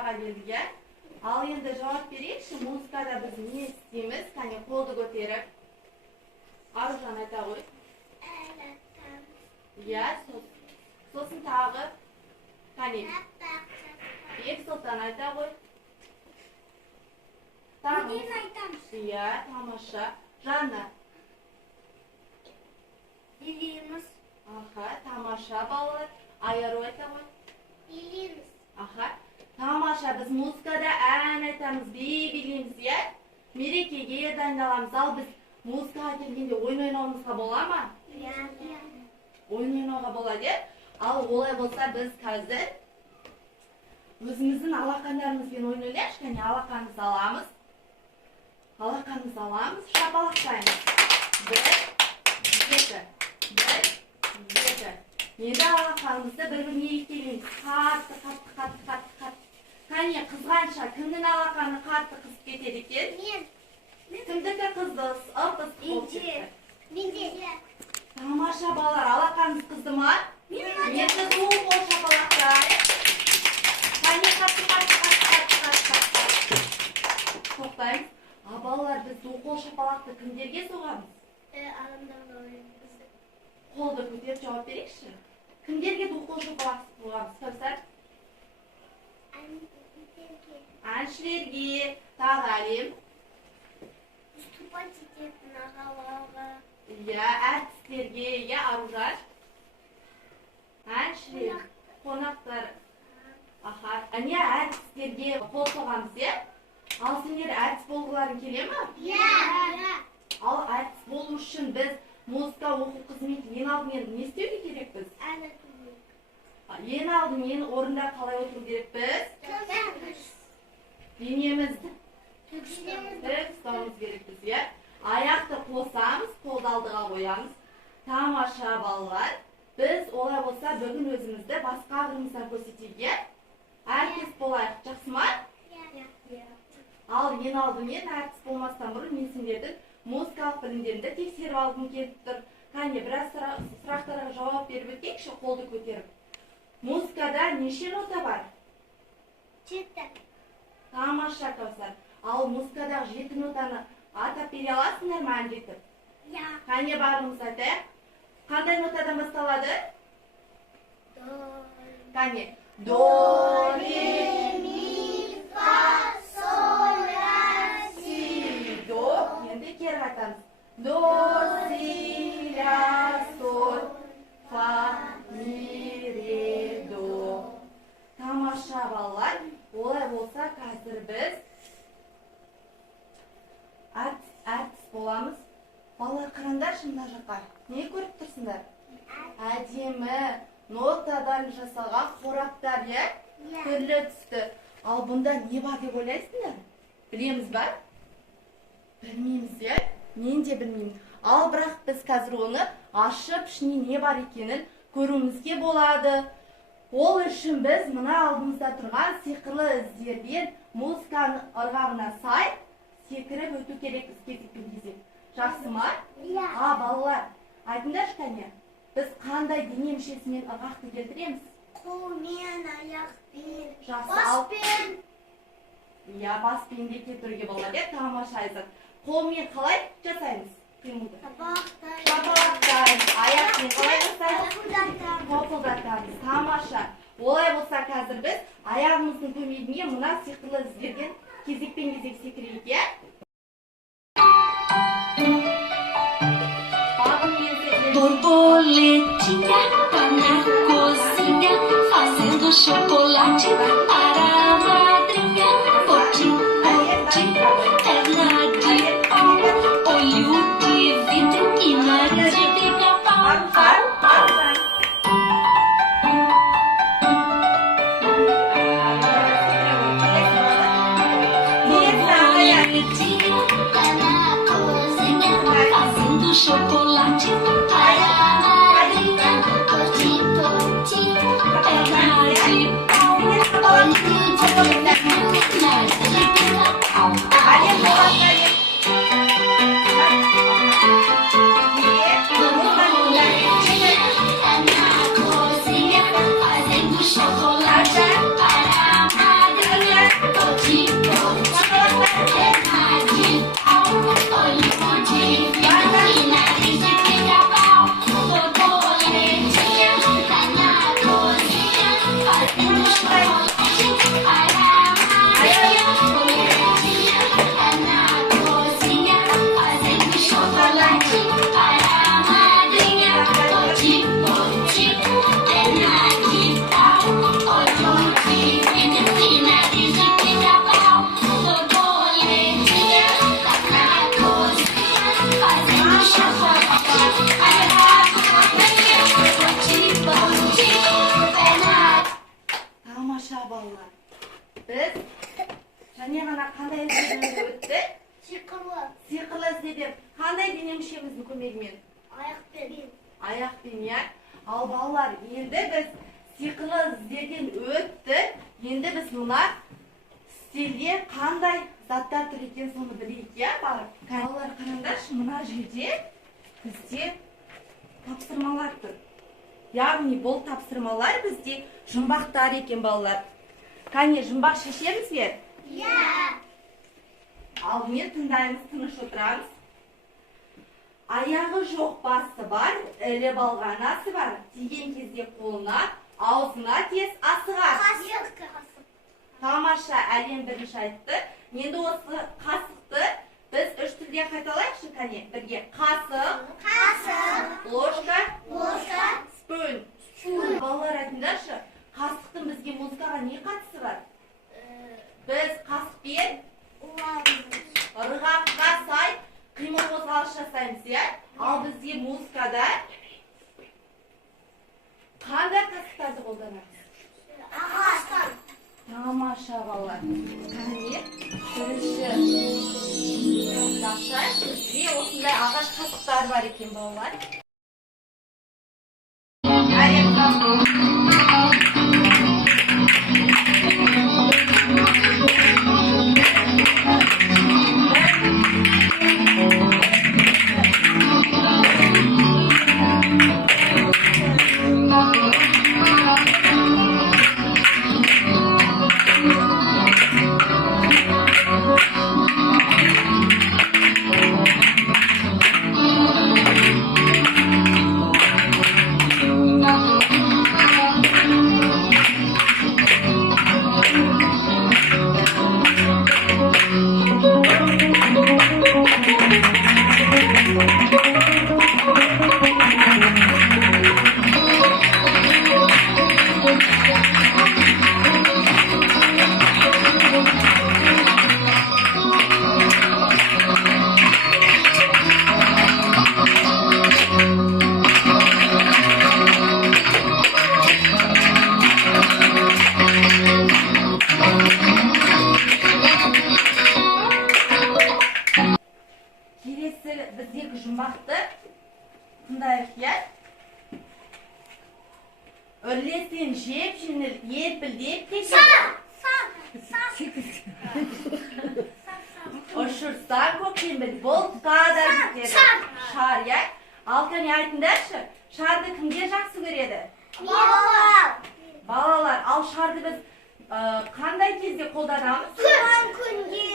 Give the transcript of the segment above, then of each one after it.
muzikaga keldik. Al endi javob bereylikchi. Muzikada biz ne isteymiz? Qani qo'lni ko'tarib. Aruzdan ayta qo'y. Ya, so'sin tag'i. Qani. Eksotan ayta qo'y. Tag'i. Ya, tomosha. Janna. Bilimiz. Aha, tomosha bolalar. Ayarib ayta qo'y. Bilimiz. Aha. Tomosha biz muzikada an aytamiz, bilimiz ya. Merekega daynolamız. Al biz muzikaga kelganda o'yin o'ynashimizga bo'ladimi? O'yin o'ynashga bo'ladi. Al olay bo'lsa biz hozir o'zimizning aloqalarimiz bilan o'ynaymiz. Qani aloqamizni olamiz. Aloqamizni olamiz, shapaloqlaymiz. 1 2 1 2. Endi aloqamizda bir-biriga ikkilaymiz. Qattiq. Qani qizg'ancha kimning aloqani qattiq qizib ketadi ekan? Men. Kimniki qizdiz? Oqiz Inji. Tomosha bolalar, aloqamiz qizdimi? Endi bu qo'l shapaloqlar. Qani qattiq. To'xtaymiz. Bolalar biz bu qo'l shapaloqni kimlarga so'g'amiz? Qo'lni ko'tarib javob berishchi. Kimlarga bu qo'l shapaloqni so'g'amiz? Kavsar? Anshlerga, tag'alim. Выступать на голову. Ya, artistlarga, ya aruzlar. Anshler, qonaqlar. Aha, ani artistlarga qo'l so'g'amiz ya. Al senlar artist bo'lg'ularing keladimi? Al artist bo'lish uchun biz muzika o'quv xizmati eng oldin ne isteydi kerak biz? Eng oldin o'rinda qalay o'tirib kerak biz? Denemizni tutishimiz kerak biz ya. Oyoqni qo'samiz, qo'lni oldiga qo'yamiz. Tomosha bolalar, biz olay bo'lsa bugun o'zimizda boshqa birimizdan ko'rsataylik. Artist bo'laylik, yaxshimi? Al eng oldin artist bo'lmasdan burun men sizlardan muzikalik bilimlarimni tekshirib olgim kelib tur. Qani biroz so'roqlarga javob berib o'taylik, shu qo'lni ko'tarib. Muzikada necha nota bor? 7. Tomosha Kavsar. Al muzikada 7 notani atab bera olasizlarmi anglitib? Qani barimiz aytaylik. Qanday notadan boshlanadi? Qani do, re, mi, fa, sol, la, si, do. Endi keri aytamiz. Do, si, la, sol, fa, mi, re, do. Tomosha bolalar, olay bo'lsa hozir biz artist bo'lamiz. Bolalar qaranglar shunday yoqqa. Ne ko'rib tursinlar? Ademi notadan jasalgan xo'raklar ya. Turli tusda. Al bunda ne bor deb o'ylaysizlar? Bilamizmi? Bilmaymiz ya. Men de bilmayman. Al biroq biz hozir uni ochib, shuni ne bor ekanini ko'rishimizga bo'ladi. Ol uchun biz mana oldimizda turgan sehrli izlardan muzikani irg'og'ina say sekirib o'tib kerakmiz kezib. Yaxshimi? Bolalar, aytinglar qani. Biz qanday diniy mushasimen irg'oqni keltiramiz? Qo'lmen, oyoqben. Boshpen. Ya, boshpenda keltirga bo'ladi. Tomosha qo'lmen qalay jasaymiz? Shapaloqdan, oyoqni qalay jasaymiz? Qo'ldatamiz. Tomosha. Olay bo'lsa hozir biz oyog'imizning ko'magiga mana sehrli izlardan kezikpen-kezik sekiraylik ya. Borboletinha tá na cozinha fazendo chocolate para a madrinha. Poti, perna de pau, olho de vidro e nariz de pica-pau. Borboletinha tá na cozinha fazendo chocolate para a madrinha. Poti, perna de pau, olho бағана қандай іздеуіміз өтті? Сиқырлы. Сиқырлы іздедім. Қандай дене мүшеміздің көмегімен? Аяқпен. Аяқпен, иә. Ал балалар, енді біз сиқырлы іздерден өтті. Енді біз мына стилде қандай заттар тұр екен соны білейік, иә, барып. Балалар, қараңдаршы, мына жерде бізде тапсырмалар тұр. Яғни бұл тапсырмалар бізде жұмбақтар екен, балалар. Қане, жұмбақ шешеміз бе? Иә. Алдымен тыңдаймыз, тыныш отырамыз. Аяғы жоқ басы бар, іліп алған асы бар. Тиген кезде қолына, аузына тез асығар. Қасық. Тамаша, әлем бірінші айтты. Енді осы қасықты біз үш тілде қайталайықшы, қане, бірге. Қасық, Қасық. ложка, Ложка. спун. Балалар айтыңдаршы, қасықтың бізге музыкаға не қатысы бар? Біз қасықпен ырғаққа сай қимыл қозғалыс жасаймыз, иә? Ал бізде музыкада қандай қасықтарды қолданамыз? Ағаштан. Тамаша, балалар. Қане, бірінші бізде осындай ағаш қасықтар бар екен, балалар. Біздегі жұмбақты тыңдайық, иә? Үрлесен жеп жеңіл, елпілдеп ұшырсан көкембіл, бұлтқа да жетеді. Шар, иә? Ал кәне айтыңдаршы, шарды кімге жақсы көреді? Балалар. Балалар, ал шарды біз қандай кезде қолданамыз? Туған күнде.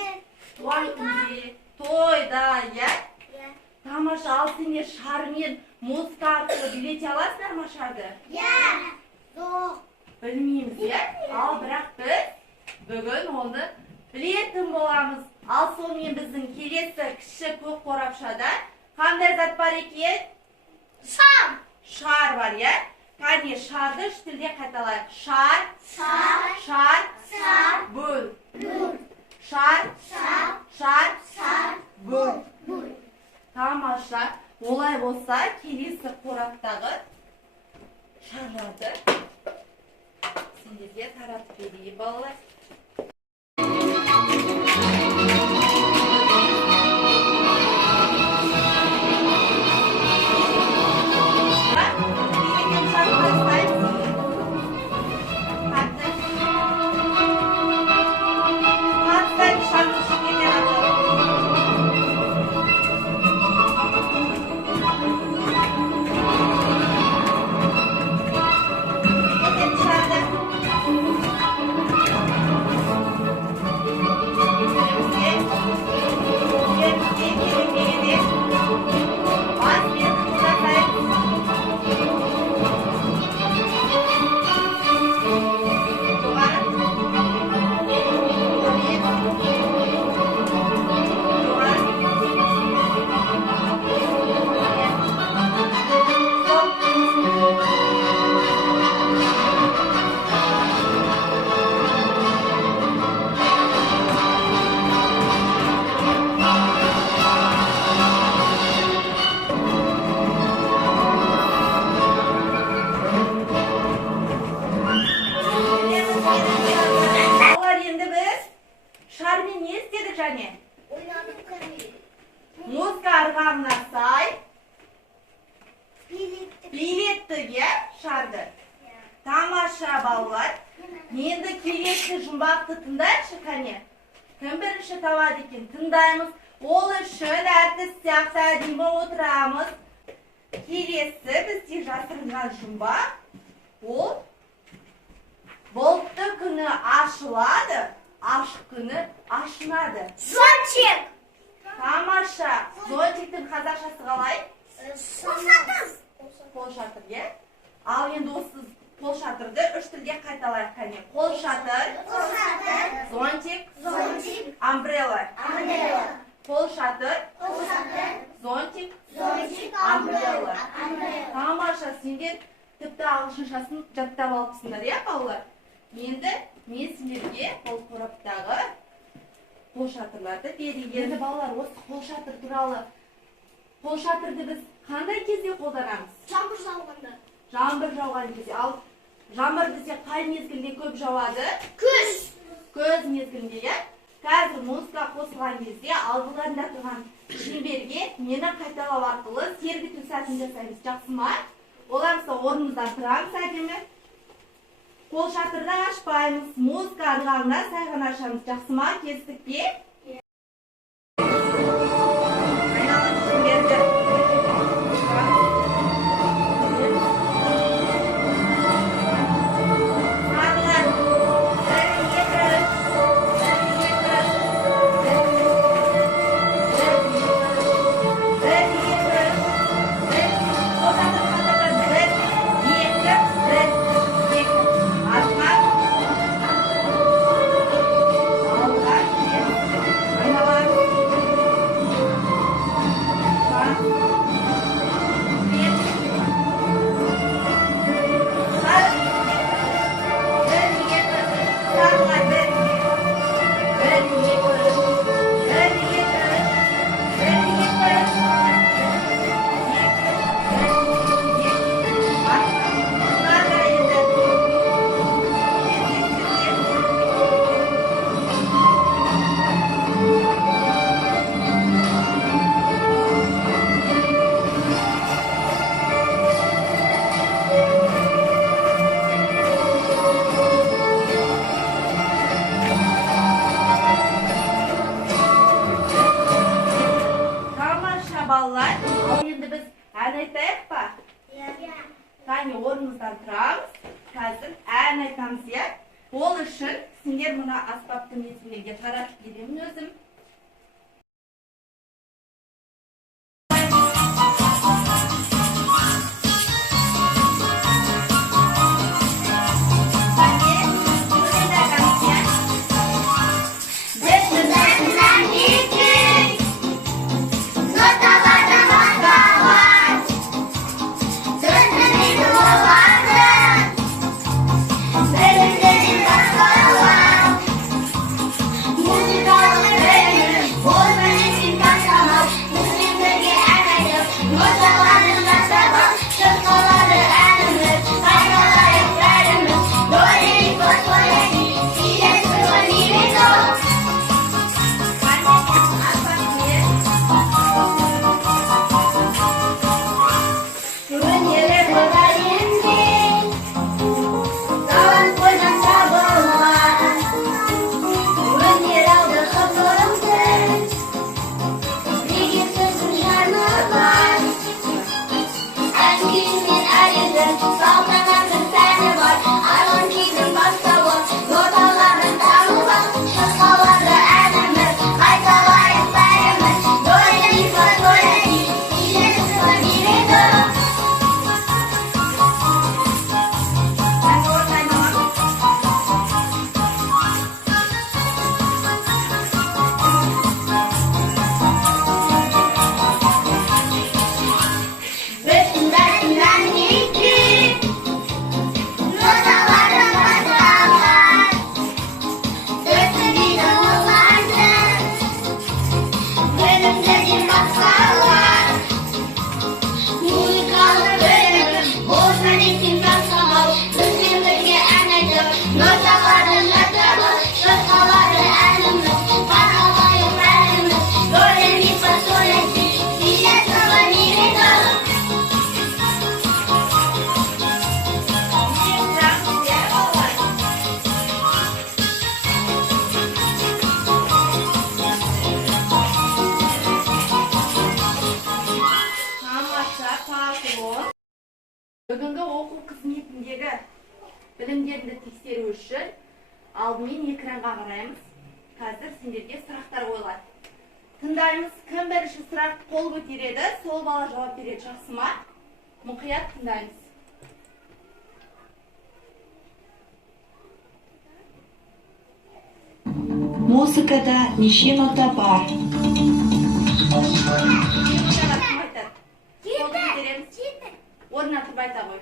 Туған күнде, тойда, иә? Тамаша, ал сендер шармен музыка арқылы билете аласыздар ма шарды? Иә. Жоқ. Білмейміз, иә? Ал бірақ біз бүгін оны білетін боламыз. Ал сонымен біздің келесі кіші көк қорапшада қандай зат бар екен? Шар. Шар бар, иә? Қане, шарды үш тілде қайталайық. Шар, Шар. шар, Шар. бүл. Бүл. Шар, Шар. шар, Шар. бүл. Бүл. Тамаша. Олай болса, келесі қораптағы шарларды сендерге таратып берейін, балалар. шығарды. Тамаша балалар. Енді келесі жұмбақты тыңдайықшы, қане. Кім бірінші табады екен? Тыңдаймыз. Ол үшін әртіс сияқты әдемі отырамыз. Келесі бізде жасырынған жұмбақ. Ол бұлтты күні ашылады, ашық күні ашынады. Зонтик. Тамаша. Зонтиктің қазақшасы қалай? Қолшатыр, е? Ал енді осы қолшатырды үш тілде қайталайық, қане. Қолшатыр, зонтик, амбрелла. Қолшатыр, зонтик, амбрелла. Тамаша, сендер тіпті ағылшыншасын жаттап алыпсыңдар, е, балалар? Енді мен сендерге бұл қораптағы қолшатырларды берейін. Енді балалар, осы қолшатыр туралы, қолшатырды біз қандай кезде қолданамыз? Жаңбыр жауғанда. Жаңбыр жауған кезде. Ал жаңбыр бізде қай мезгілде көп жауады? Күз. Күз мезгілінде, е? Қазір музыка қосылған кезде алдыларында тұрған шеңберге мені қайталау арқылы сергіту сәтін жасаймыз. Жақсы ма? Оларса орнымыздан тұрамыз әдемі. Қолшатырды ашпаймыз. Музыка ырғағына сай ғана ашамыз. Жақсы ма? Келістік пе? Айналып шеңберді. Балалар, ал енді біз ән айтайық па? Қане орнымыздан тұрамыз. Қазір ән айтамыз, е? Ол үшін сендер мұна аспапты мен сендерге таратып беремін өзім. класс 10. Бүгінгі оқу қызметіндегі білімдеріңді тексеру үшін алдымен экранға қараймыз. Қазір сендерге сұрақтар қойылады. Тыңдаймыз, кім бірінші сұрақ қол көтереді, сол бала жауап береді, жақсы ма? Мұқият тыңдаймыз. Музыкада неше нота бар? Орнына тұрып айта қой.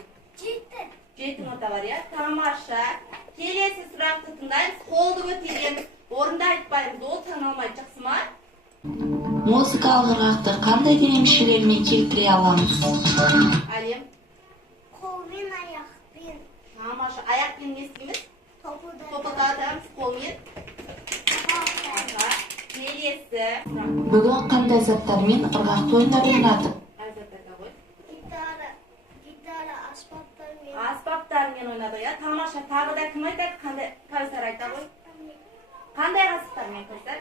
7 нота бар, иә? Тамаша. Келесі сұрақты тыңдаймыз, қолды көтереміз. Орында айтпаймыз, ол танылмайды, жақсы ма? Музыкалық ырғақты қандай дене мүшелерімен келтіре аламыз? Әлем. Қолмен, аяқпен. Тамаша. Аяқпен не істейміз? Топылдатамыз қолмен. Келесі сұрақ. Бүгін қандай заттармен ырғақты ойындар ойнадық? Гитара, аспаптармен. Аспаптармен ойнады, иә? Тамаша. Тағы да кім айтады? Кәусар айта ғой. Қандай қасықтармен Кәусар?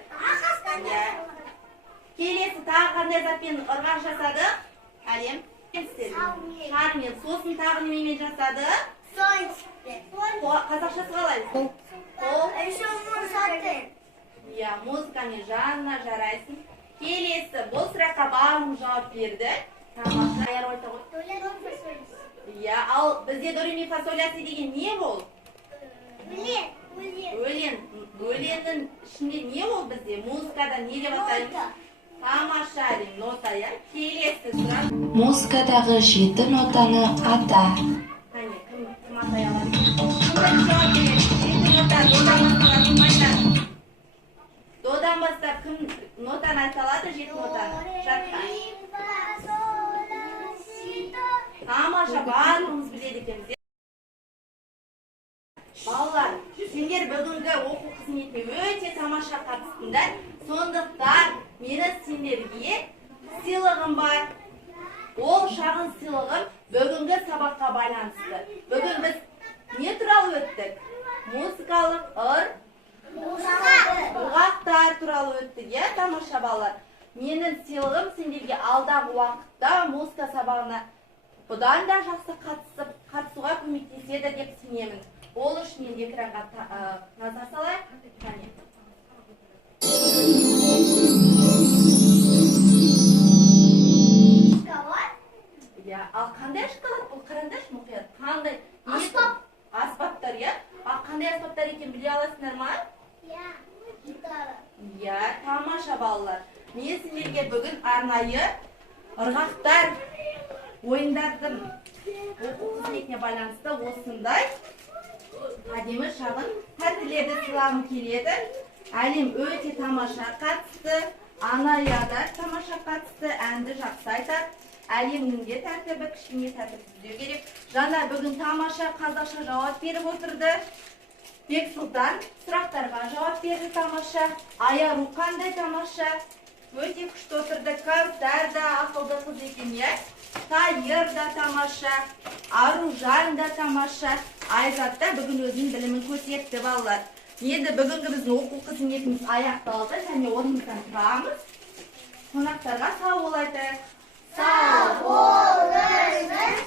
Келесі тағы қандай затпен ырғақ жасады? Әлем. Шармен. Сосын тағы немен жасады? Қазақшасы қалай? Иә, музыкамен жанына жарайсың. Келесі бұл сұраққа барлығын жауап берді. Тамаша. Аяр ойта ғой. Иә, ал бізде до ре ми фа соль ля си деген не бол? Өлең. Өлеңнің ішінде не бол бізде? Музыкада не деп атаймыз? Тамаша дейм, нота, иә? Келесі сұрақ. Музыкадағы 7 нотаны ата. Кәне, кім атай алады? Додан бастап кім нотаны айта алады? 7 нотаны. Жатқа. Тамаша, барлығымыз біледі екенбіз. Балалар, сендер бүгінгі оқу қызметіне өте тамаша қатыстыңдар. Сондықтан менің сендерге сыйлығым бар. Ол шағын сыйлығым бүгінгі сабаққа байланысты. Бүгін біз не туралы өттік? Музыкалық ырғақтар туралы өттік, е, тамаша балалар. Менің сыйлығым сендерге алдағы уақытта музыка сабағына бұдан да жақсы қатысуға көмектеседі деп сенемін. Ол үшін енді экранға назар салайық. Иә, ал қандай шоколад бұл? Қараңдаршы мұқият. Қандай? Аспаптар, иә? Ал қандай аспаптар екен біле аласыңдар ма? Гитара. Иә, тамаша балалар. Мен сендерге бүгін арнайы ырғақтар, ойындардың оқу қызметіне байланысты осындай әдемі шағын тәртілерді сыйлағым келеді. Әлем өте тамаша қатысты, Анайя да тамаша қатысты, әнді жақсы айтады. Әлемнің де тәртібі кішкене тәртіпсіздеу керек. Жана бүгін тамаша қазақша жауап беріп отырды. Бексұлтан сұрақтарға жауап берді тамаша. Аяру қандай тамаша. Өте күшті отырды. Кәусар да ақылды қыз екен, иә? Тайыр да тамаша. Аружан да тамаша. Айзат та бүгін өзінің білімін көтерді балалар. Енді бүгінгі біздің оқу қызметіміз аяқталды және орнымыздан тұрамыз. Қонақтарға сау бол айтайық. Сау болыңыз.